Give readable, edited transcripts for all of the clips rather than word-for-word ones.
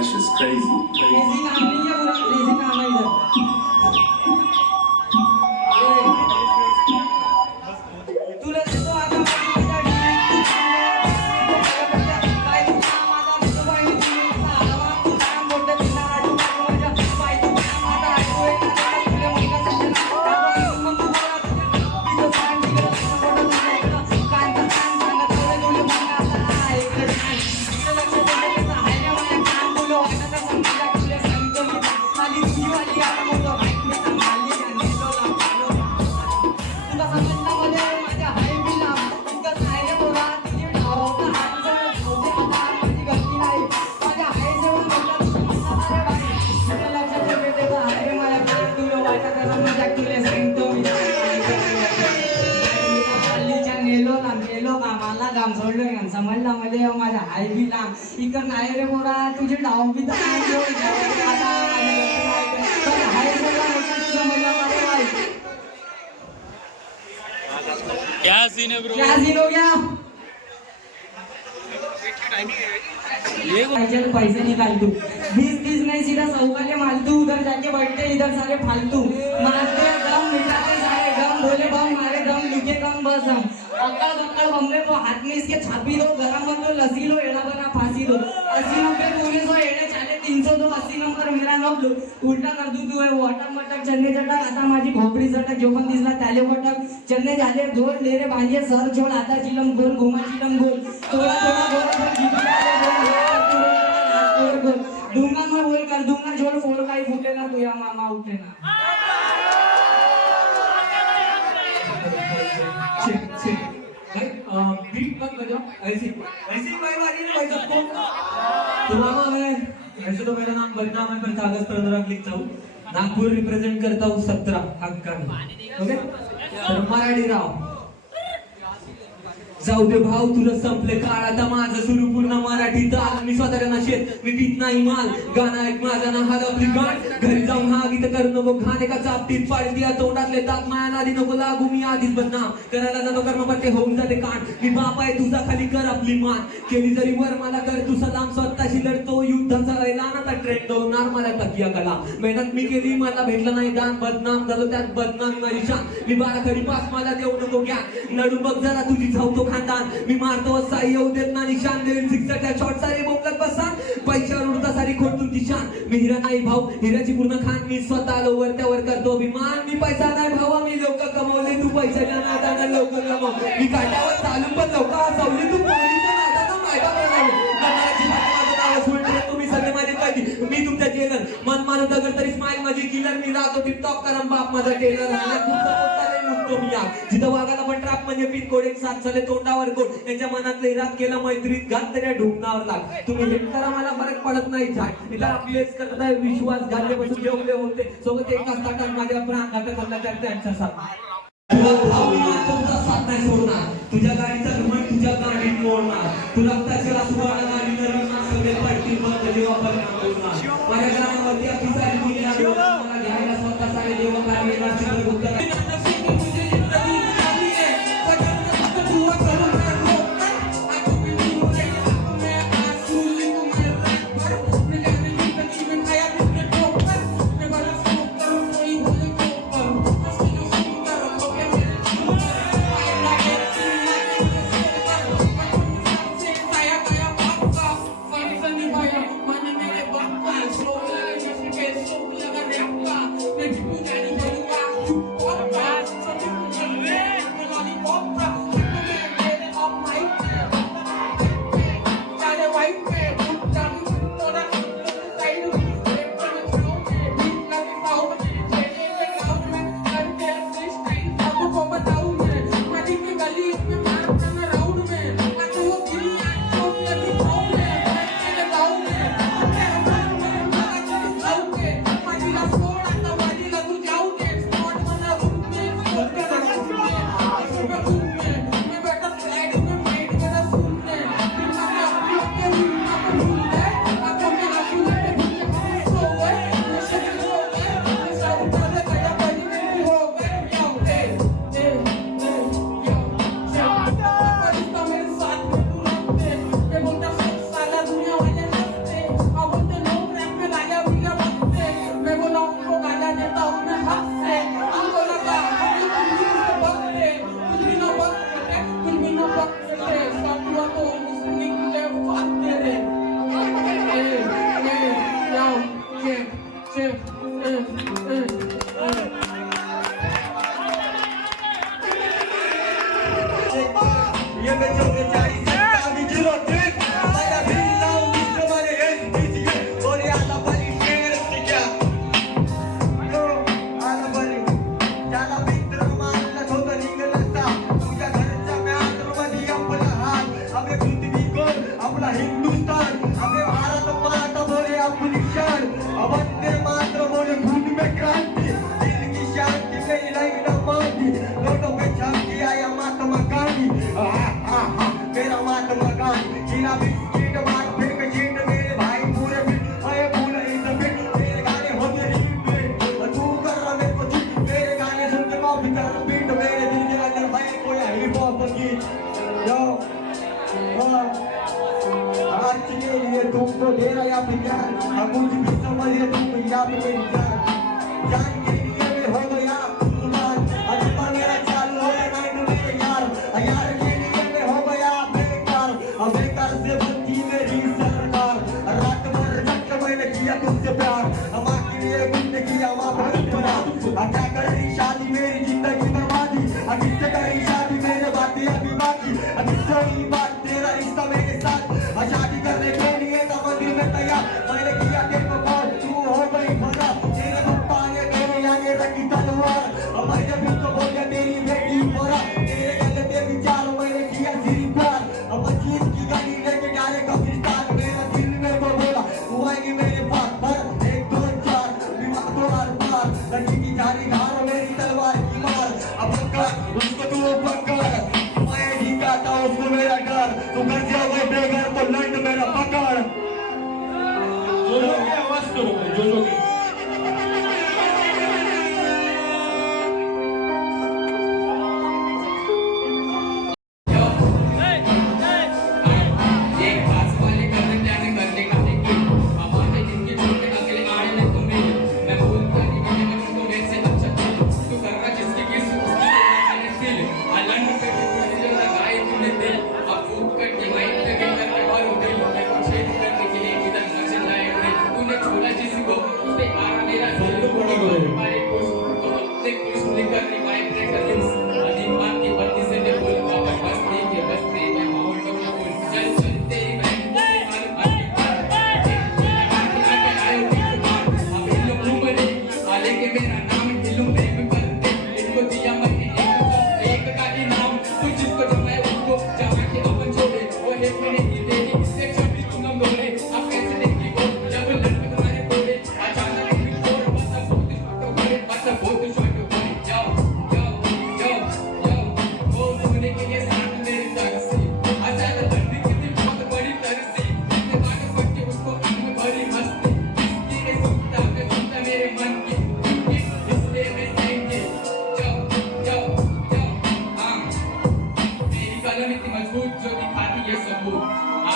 That's just crazy. Crazy काम नाही आहे पूरा क्रेझी काम आहे इधर तुला देतो आता माझी काय तू काम आता देतो पाहिजे तुला हवा तू काम बोलते बिना आजू माझ्या पाय तू काम आता आजू तुला मुलगा सजना मग तू बोला तिथं सांग तिकडे फोटो तुझ्या कान कान सांगा तुला बोलू मग आता इकडे लक्ष देते कसं आहे ना मला काम बोलू आता तर समजा तुला सांगतो मी खाली तुझी वाली आता बोलतो मी सांभाळली आणि तुला समजला मध्ये माझ्या हाय बिला तुझं काय रे बोला तुझी डाव हात होते आता माझी गलती नाही माझ्या हाय जवळ बोलला अरे भाई तुला लक्षात येते का अरे मला काम तुला वाटत का समजा तुला सांगतो मी हल्लीच्या नेलो का मला काम सोडलं का समजला मध्ये माझ्या हाय बिला इकडं नाही रे बोला तुझी डाव बी तर काय घेऊन आता हाय जवळ समजला मला भाई क्या सीन है ब्रो? क्या सीन हो गया ये पैसे निकाल तू 20-30 नहीं सीधा 100 वाले माल तू उधर जाके बैठते इधर सारे फालतू मारते दम मिटाते सारे दम बोले बम मारे दम लिखे कम बस हम अक्कड़ बमले को हाथ में इसके छापी दो गरम मत लो लसी लो एड़ा बना फांसी दो 80-90 पुलिस हो एड़े चाले 300 दो 80 नंबर मेरा नोट लो उल्टा कर दू तू है वाटक मटक चन्ने चटक आता माझी खोपडी चटक जो पण दिसला त्याले वटक चन्ने झाले गोल ले रे भांजे सर छोड़ आता चिलम गोल घुमा चिलम गोल थोड़ा गोल दूंगा मैं बोल कर दूंगा जोड़ फोड़ का ही फूटेगा तो या मामा उठेगा बीट मत बजाओ ऐसी ऐसी भाई बारी नहीं भाई सबको तो मामा मैं ऐसे तो मेरा नाम बदनाम है पर कागज पर 15 लिखता हूँ नागपुर रिप्रेजेंट करता हूँ 17 हक्काने ओके तर मराठी राव जाऊ दे भाऊ तुला संपले काळ आता माझं सुरू पूर्ण मराठी ताल मी स्वतःला नशेत मी पीत नाही माल गाणं ऐक माझा ना हात आपली गाण घरी जाऊन हा गीत करू नको घाण एका चापटीत पाडती या तोंडातले दात माया नादी नको लागू मी आधीच बदनाम करायला जातो कर्मपट्टे होऊन जाते कान मी बाप आहे तुझा खाली कर आपली मान केली जरी वर मला कर तू सलाम स्वतःशी लढतो युद्धाचा ऐलानाचा ट्रेंड होणार मला तकिया कला मेहनत मी केली मला भेटलं नाही दान बदनाम झालो त्यात बदनामी माझी शान मी बारा खरी पास मला देऊ नको ज्ञान नडून बघ जरा तुझी धावतो खानदान मी मारतो असा येऊ देत ना निशान देईल सिक्सरच्या शॉट सारे बोंबलत बसान पैशावर उडता सारी खोट तुमची शान मी हिरा नाही भाऊ हिराची पूर्ण खान मी स्वतः वर त्यावर करतो अभिमान मी पैसा नाही भावा मी लोक कमवले तू पैशाच्या नादानं लोक कमव मी काट्यावर चालून पण लोक हसवली तू पोलीच्या नादानं मायबा तुम्ही सगळे माझे कधी मी तुमच्या जेलर मन मानत अगर तरी स्माइल माझी किलर मी राहतो टिकटॉक करम बाप माझा टेलर मी जिथं वागायला पण ट्रॅप म्हणजे पिन कोड एक सात साले तोंडावर कोड यांच्या मनातलं इराद केला मैत्रीत घात तरी ढुंगणावर लाग तुम्ही हेट करा मला फरक पडत नाही झाड तिला आपलेच करताय विश्वास घातल्यापासून जेवले होते सोबत एकाच ताटात माझ्या प्राण घातक त्यांचा साथ तुला भाव तुमचा साथ नाही सोडणार तुझ्या गाडीचा घमंड तुझ्या गाडीत मोडणार तुला त्याला सुधारणा गाडी नवीन सगळे पडतील मग जेव्हा परिणाम होणार माझ्या ग्रामावरती अतिसारी मला घ्यायला स्वतः सारे देव कार्य आपला हिंदुस्तान हमें भारत माता बोले अपनी शान वंदे मातरम बोले खून में क्रांति दिल की शांति मेरी नहीं न मानती नोटों पे छाप दिया या महात्मा गांधी मेरा महात्मा गांधी जीना बिस्किट मार फेंक चीट मेरे भाई पूरे फिट अरे पूरे इस फिट मेरे गाने होते रिपीट तू कर रहा मेरे को चीट मेरे गाने सुन के कॉपी कर रिपीट मेरे दिल के अंदर भाई कोई हिप हॉप गीत यो आज के लिए तुमको दे रहा या प्यार अब मुझे भी समझ है तुम या मेरी जान के लिए मैं हो गया कुर्बान अजमा मेरा चालू हो गया नाइट मेरे यार के लिए मैं हो गया बेकार अब बेकार से बनती मेरी सरकार रात भर जग मैंने किया तुमसे प्यार माँ के लिए तुमने किया माँ पर क्या कर रही शादी मेरी जिंदगी बर्बादी किससे करी शादी मेरे बातें अभी बाकी किससे ही बात तेरा रिश्ता मेरे साथ शादी करने के लिए तो मंदिर में तैयार मैंने किया तेरे कॉल तू हो गई भला तेरे पप्पा ने मेरे आगे रखी तलवार मैंने भी तो बोला तेरी बेटी बोला तेरे गले पे विचार मैंने किया सिरी प्यार मस्जिद की गाड़ी लेके डाले कब्रिस्तान मेरा दिल में वो बोला तू आएगी मेरे पास पर 1 2 4 दिमाग तो हर पार लड़की की जारी धार मेरी तलवार की मार अब पकड़ उसको तू पकड़ मैं नहीं कहता उसको मेरा डर तू घर जाओगे बेघर तो लंड मेरा पकड़ जो लोग आवाज करो जो लोग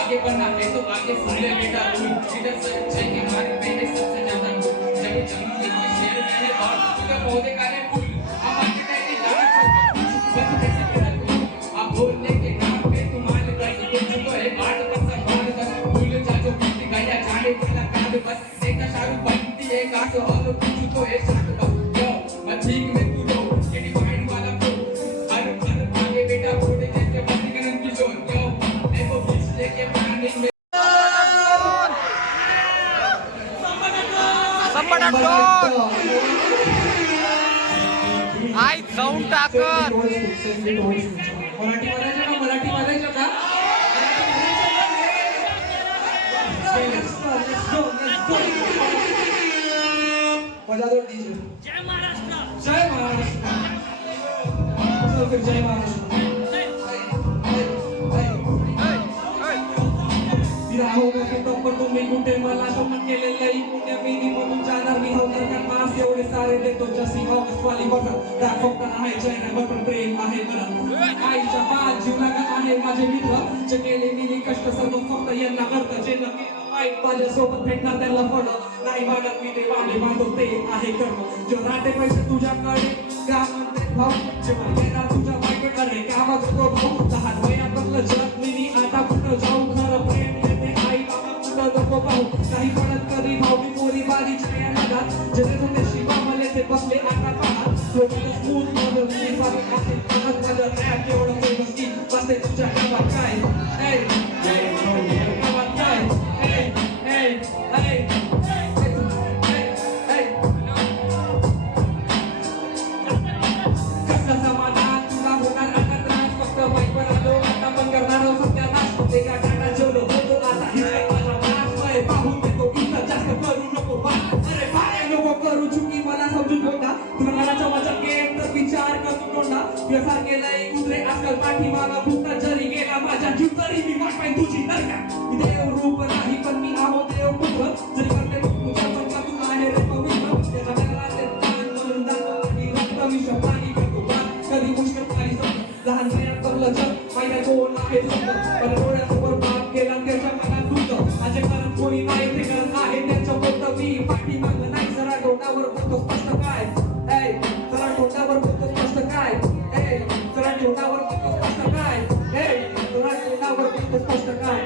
आगे बढ़ना है तो आगे सुन ले बेटा तू इधर सच्चे के मारे मैंने सबसे ज्यादा जब जंगल में शेर मैंने और तुझे पौधे काले फूल अब आगे तेरी जान बस कैसे तेरा तू अब बोलने के नाम पे तू मान कर कुछ तो है बात पर सब बात कर भूल जा जो बीत गया जाने वाला कांड बस नेता शाहरुख बनती है काट और कुछ तो है साथ बस यो मैं ठीक में तू रो ये डिवाइन वाला फ्लो हर आगे बेटा बोले जैसे बंद करन की जोन यो देखो बीच लेके पानी में आई जाऊन टाकत मराठी बोलायचं का जय महाराष्ट्र जय महाराष्ट्र जय महाराष्ट्र तुम्ही कुठे मला शोधून केलेलं पुण्य मी निघून जाणार मी होणार का मास एवढे सारे देतो जसी वाली बघा दाखवताना आहे चेहऱ्यावर पण प्रेम आहे बरं आईच्या पाच जीवनात आहे माझे मित्र जे केले मी कष्ट सर्व फक्त यांना करतं जे नक्की वाईट माझ्यासोबत भेटणार त्यांना फळ नाही मानत मी ते वाले बांधतो ते आहे कर्म जो राहते पैसे तुझ्याकडे का म्हणते भाऊ जेव्हा येणार तुझ्या बायकोकडे का वाजतो भाऊ लहान वयातलं जग मी आता कुठं जाऊ खरं प्रेम नको पाहू काही पडत कधी भावडी पोरी बारीच्या या नगात जसे तुझे शिवा मले ते बसले आता पहा स्मूथ मध्ये एवढं फेमस की बसते तुझ्या ते का टाटा जेवढं होतो आता हिचं माझा नाश वय पाहून देतो इथं जास्त करू नको बात अरे काय नको करू चुकी मला समजून होता तुला घराच्या माझा गेम तर विचार करून तोंडा व्यवहार केलाय कुत्रे आजकाल पाठीमागा भुकता जरी गेला माझ्या जीव तरी मी वाट पाहिजे तुझी तर का देव रूप नाही पण मी आहो देव पुत्र जरी करते तुझ्या पण का तू आहे रे पवित्र त्याच्या घरात ताण म्हणून दाखव आणि रक्त विष पाणी करतो कधी मुश्किल पाणी समज लहान वयात करलं जग महिन्या दोन आहे समज पण डोळ्यासमोर बाप केला त्याच्या मनात दुःख माझे करत कोणी नाही ते करत आहे त्यांच्या बोलतं मी पाठीमाग नाही जरा डोक्यावर बोलतो स्पष्ट काय ऐ जरा डोक्यावर बोलतो स्पष्ट काय ऐ जरा डोक्यावर बोलतो स्पष्ट काय ऐ जरा डोक्यावर बोलतो स्पष्ट काय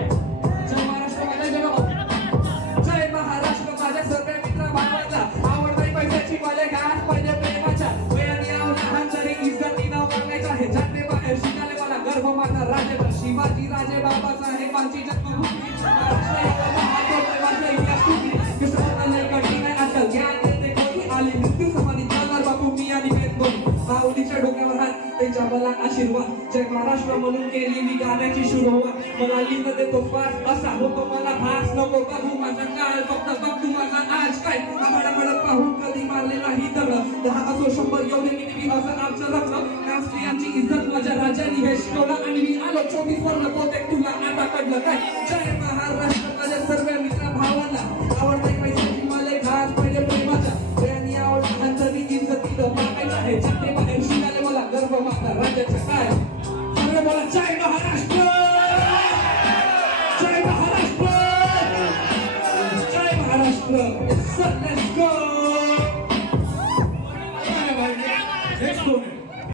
जय महाराष्ट्र माझ्या जगात जय महाराष्ट्र माझ्या सर्व मित्र भावाला आवड नाही पैशाची मला घास पाहिजे प्रेमाच्या वेळाने आव लहान तरी इज्जती नाव मागायचं आहे जाते बाहेर शिकायला मला गर्भ माझा राजाचा शिवाजी राजे बाबासाहेब आमची जन्मभूमी महाराष्ट्र एक महान माझा इतिहास तुम्ही विसरता नाही कठी नाही आजकाल ज्ञान देते कोणी आली मृत्यू समाधी चालणार बापू मी आणि बेतबोली माऊलीच्या डोक्यावर हात त्यांच्या मला आशीर्वाद जय महाराष्ट्र म्हणून केली मी गाण्याची सुरुवात मला लिंग देतो फास असा होतो मला भास नको बघू माझा काळ फक्त बघ तू माझा आज काय आम्हाला म्हणत पाहून कधी मारले नाही दगड 10 असो 100 एवढे मी असं आमचं लग्न त्या स्त्रियांची इज्जत माझ्या राजाने हे शिकवलं आणि मी आलो 24 वर्ण पोते तुला आता कडलं काय जय